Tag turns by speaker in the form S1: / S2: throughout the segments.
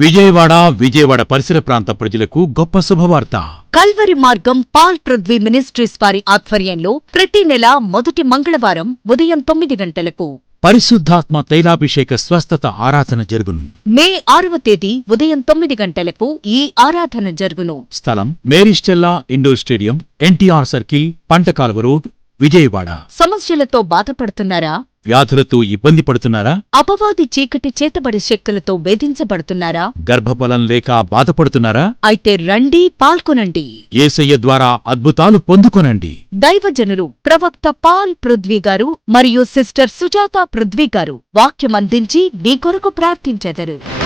S1: విజయవాడ విజయవాడ పరిసర ప్రాంత ప్రజలకు గొప్ప శుభవార్త.
S2: కల్వరి మార్గం పాల్ పృథ్వీ మినిస్ట్రీస్ వారి ఆధ్వర్యంలో ప్రతి నెల మొదటి మంగళవారం ఉదయం తొమ్మిది గంటలకు
S1: పరిశుద్ధాత్మ తైలాభిషేక స్వస్థత ఆరాధన జరుగును.
S2: మే ఆరవ తేదీ ఉదయం తొమ్మిది గంటలకు ఈ ఆరాధన జరుగును.
S1: స్థలం Mary Stella indoor stadium NTR circle Pantakaluva road Vijayawada.
S2: సమస్యలతో బాధపడుతున్నారా?
S1: వ్యాధులతో ఇబ్బంది పడుతున్నారా?
S2: అపవాది చీకటి చేతబడి శక్తులతో వేధించబడుతున్నారా?
S1: గర్భఫలం లేక బాధపడుతున్నారా?
S2: అయితే రండి పాల్గొనండి
S1: ఏసయ్య ద్వారా అద్భుతాలు పొందుకొనండి.
S2: దైవజనులు ప్రవక్త పాల్ పృథ్వీ గారు మరియు సిస్టర్ సుజాత పృథ్వీ గారు వాక్యం అందించి మీ కొరకు ప్రార్థించెదరు.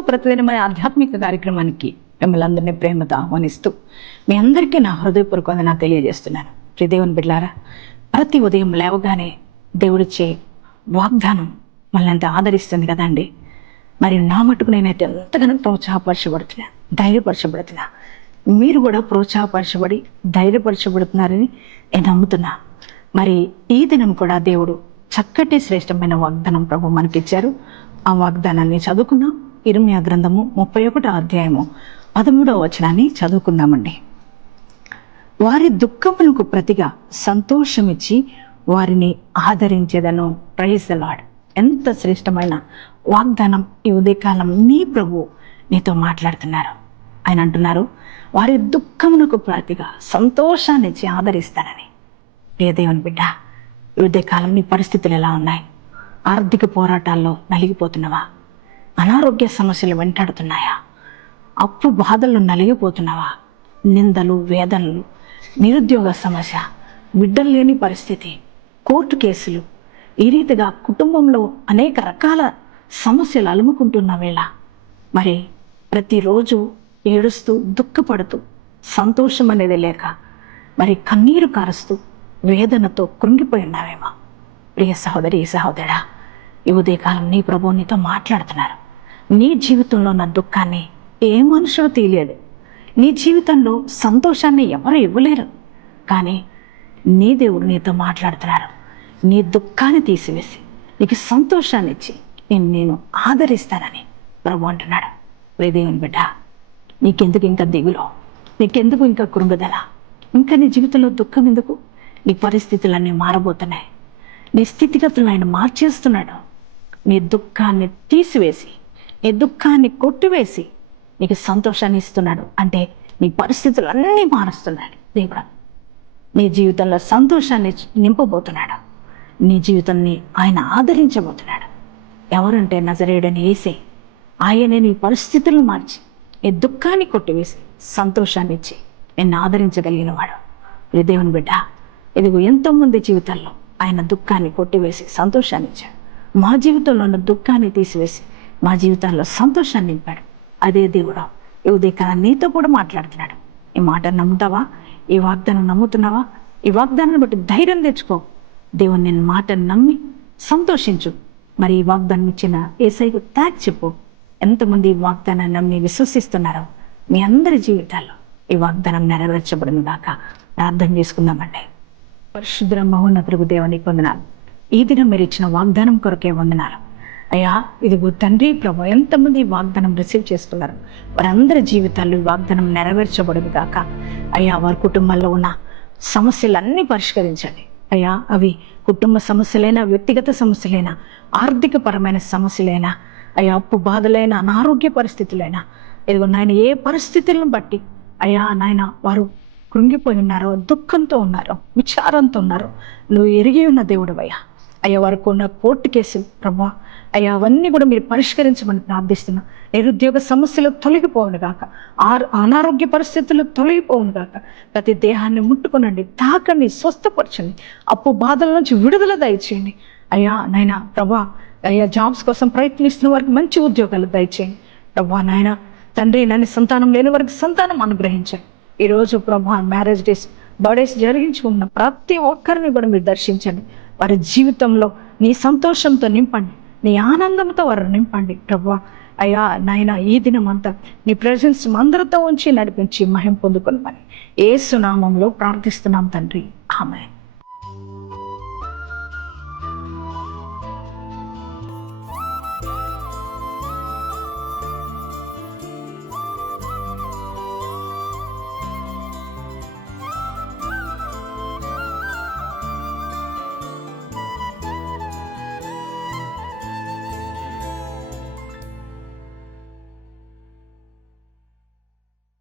S3: ప్రతిదిన మన ఆధ్యాత్మిక కార్యక్రమానికి మిమ్మల్ని అందరినీ ప్రేమతో ఆహ్వానిస్తూ మీ అందరికీ నా హృదయపూర్వకంగా నా తెలియజేస్తున్నాను. శ్రీదేవుని బిడ్లారా ప్రతి ఉదయం లేవగానే దేవుడిచ్చే వాగ్దానం మనల్ని ఎంత ఆదరిస్తుంది కదండి మరి నా మటుకు నేనైతే ఎంతగానో ప్రోత్సాహపరచబడుతున్నా ధైర్యపరచబడుతున్నా. మీరు కూడా ప్రోత్సాహపరచబడి ధైర్యపరచబడుతున్నారని నేను నమ్ముతున్నా. మరి ఈ దినం కూడా దేవుడు చక్కటి శ్రేష్టమైన వాగ్దానం ప్రభు మనకిచ్చారు. ఆ వాగ్దానాన్ని చదువుకున్నాం ఇరుమియా గ్రంథము ముప్పై ఒకటో అధ్యాయము. పదమూడవ వచనాన్ని చదువుకుందామండి. వారి దుఃఖమునకు ప్రతిగా సంతోషమిచ్చి వారిని ఆదరించేదను. ప్రైజ్ ఎంత శ్రేష్టమైన వాగ్దానం ఈ ఉదయకాలం. నీ ప్రభు నీతో మాట్లాడుతున్నారు. ఆయన అంటున్నారు వారి దుఃఖమునకు ప్రతిగా సంతోషాన్ని ఇచ్చి ఆదరిస్తానని. ప్రియ దేవుని బిడ్డ ఈ ఉదయకాలం నీ పరిస్థితులు ఎలా ఉన్నాయి? ఆర్థిక పోరాటాల్లో నలిగిపోతున్నావా? అనారోగ్య సమస్యలు వెంటాడుతున్నాయా? అప్పు బాధలు నలిగిపోతున్నావా? నిందలు వేదనలు నిరుద్యోగ సమస్య బిడ్డలు లేని పరిస్థితి కోర్టు కేసులు. ఈ రీతిగా కుటుంబంలో అనేక రకాల సమస్యలు అలుముకుంటున్న వేళ. మరి ప్రతిరోజు ఏడుస్తూ దుఃఖపడుతూ సంతోషం అనేది లేక మరి కన్నీరు కారుస్తూ వేదనతో కృంగిపోయి ఉన్నావేమో? ప్రియ సహోదరి సహోదరా ఈ ఉదయకాలం నీ ప్రభు నీతో మాట్లాడుతున్నారు. నీ జీవితంలో ఉన్న దుఃఖాన్ని ఏ మనుషులు తెలియదు నీ జీవితంలో సంతోషాన్ని ఎవరు ఇవ్వలేరు. కానీ నీ దేవుడు నీతో మాట్లాడుతున్నారు నీ దుఃఖాన్ని తీసివేసి నీకు సంతోషాన్ని ఇచ్చి నేను నేను ఆదరిస్తానని ప్రభు అంటున్నాడు. ప్రేదేవుని బిడ్డ నీకెందుకు ఇంకా దిగులో? నీకెందుకు ఇంకా కృంగుదల ఇంకా నీ జీవితంలో దుఃఖం ఎందుకు? నీ పరిస్థితులన్నీ మారబోతున్నాయి. నీ స్థితిగతులను ఆయన మార్చేస్తున్నాడు. నీ దుఃఖాన్ని తీసివేసి నీ దుఃఖాన్ని కొట్టివేసి నీకు సంతోషాన్ని ఇస్తున్నాడు. అంటే నీ పరిస్థితులన్నీ మారుస్తున్నాడు దేవుడు. నీ జీవితంలో సంతోషాన్ని నింపబోతున్నాడు. నీ జీవితాన్ని ఆయన ఆదరించబోతున్నాడు. ఎవరంటే నజరేయుడని వేసి ఆయనే నీ పరిస్థితులను మార్చి నీ దుఃఖాన్ని కొట్టివేసి సంతోషాన్ని ఇచ్చి నిన్ను ఆదరించగలిగిన వాడు ఇది దేవుని బిడ్డ ఇదిగో ఎంతోమంది జీవితాల్లో ఆయన దుఃఖాన్ని కొట్టివేసి సంతోషాన్ని ఇచ్చాడు. మా జీవితంలో ఉన్న దుఃఖాన్ని తీసివేసి మా జీవితాల్లో సంతోషాన్ని నింపాడు. అదే దేవుడు. ఈ ఉదయకాలం నీతో కూడా మాట్లాడుతున్నాడు. ఈ మాట నమ్ముతావా? ఈ వాగ్దానం నమ్ముతున్నావా? ఈ వాగ్దానాన్ని బట్టి ధైర్యం తెచ్చుకో. దేవుని నేను మాట నమ్మి సంతోషించు. మరి ఈ వాగ్దానం ఇచ్చిన ఏసైకు త్యాగ్ చెప్పు. ఎంతమంది ఈ వాగ్దానాన్ని నమ్మి విశ్వసిస్తున్నారో మీ అందరి జీవితాల్లో ఈ వాగ్దానం నెరవేర్చబడిన దాకా ప్రార్థన చేసుకుందామండి. పరిశుద్ర మహోన్నతులకు దేవునికి వందనాలు. ఈ దినం మీరు ఇచ్చిన వాగ్దానం కొరకే వందనాలు. అయ్యా ఇదిగో తండ్రి ప్రభు ఎంతమంది వాగ్దానం రిసీవ్ చేసుకున్నారు వారందరి జీవితాల్లో వాగ్దానం నెరవేర్చబడదు కాక అయ్యా వారి కుటుంబాల్లో ఉన్న సమస్యలన్నీ పరిష్కరించండి. అయ్యా అవి కుటుంబ సమస్యలైనా వ్యక్తిగత సమస్యలైనా ఆర్థికపరమైన సమస్యలైనా అయ్యా అప్పు బాధలైన అనారోగ్య పరిస్థితులైనా ఇదిగో నాయన ఏ పరిస్థితులను బట్టి అయ్యా నాయన వారు కృంగిపోయి ఉన్నారో దుఃఖంతో ఉన్నారో విచారంతో ఉన్నారో నువ్వు ఎరిగి ఉన్న దేవుడు అయ్యా వరకు ఉన్న కోర్టు కేసులు ప్రభా. అయ్యా అవన్నీ కూడా మీరు పరిష్కరించమని ప్రార్థిస్తున్నా. నిరుద్యోగ సమస్యలు తొలగిపోవును గాక. ఆరు అనారోగ్య పరిస్థితులు తొలగిపోవును గాక. ప్రతి దేహాన్ని ముట్టుకునండి తాకండి స్వస్థపరచండి. అప్పు బాధల నుంచి విడుదల దయచేయండి. అయ్యా నాయన ప్రభా అయ్యా జాబ్స్ కోసం ప్రయత్నిస్తున్న వారికి మంచి ఉద్యోగాలు దయచేయండి. ప్రభా నాయన తండ్రి నన్ను సంతానం లేని వారికి సంతానం అనుగ్రహించండి. ఈరోజు ప్రభా మ్యారేజ్ డేస్ బర్త్డేస్ జరిగించుకున్న ప్రతి ఒక్కరిని కూడా మీరు దర్శించండి. వారి జీవితంలో నీ సంతోషంతో నింపండి. నీ ఆనందంతో వారు నింపండి. ప్రభా అయ్యా నాయన ఈ దినమంతా అంతా నీ ప్రజెన్స్ అందరితో ఉంచి నడిపించి మహిం పొందుకొని ఏ సునామంలో ప్రార్థిస్తున్నాం తండ్రి. ఆమె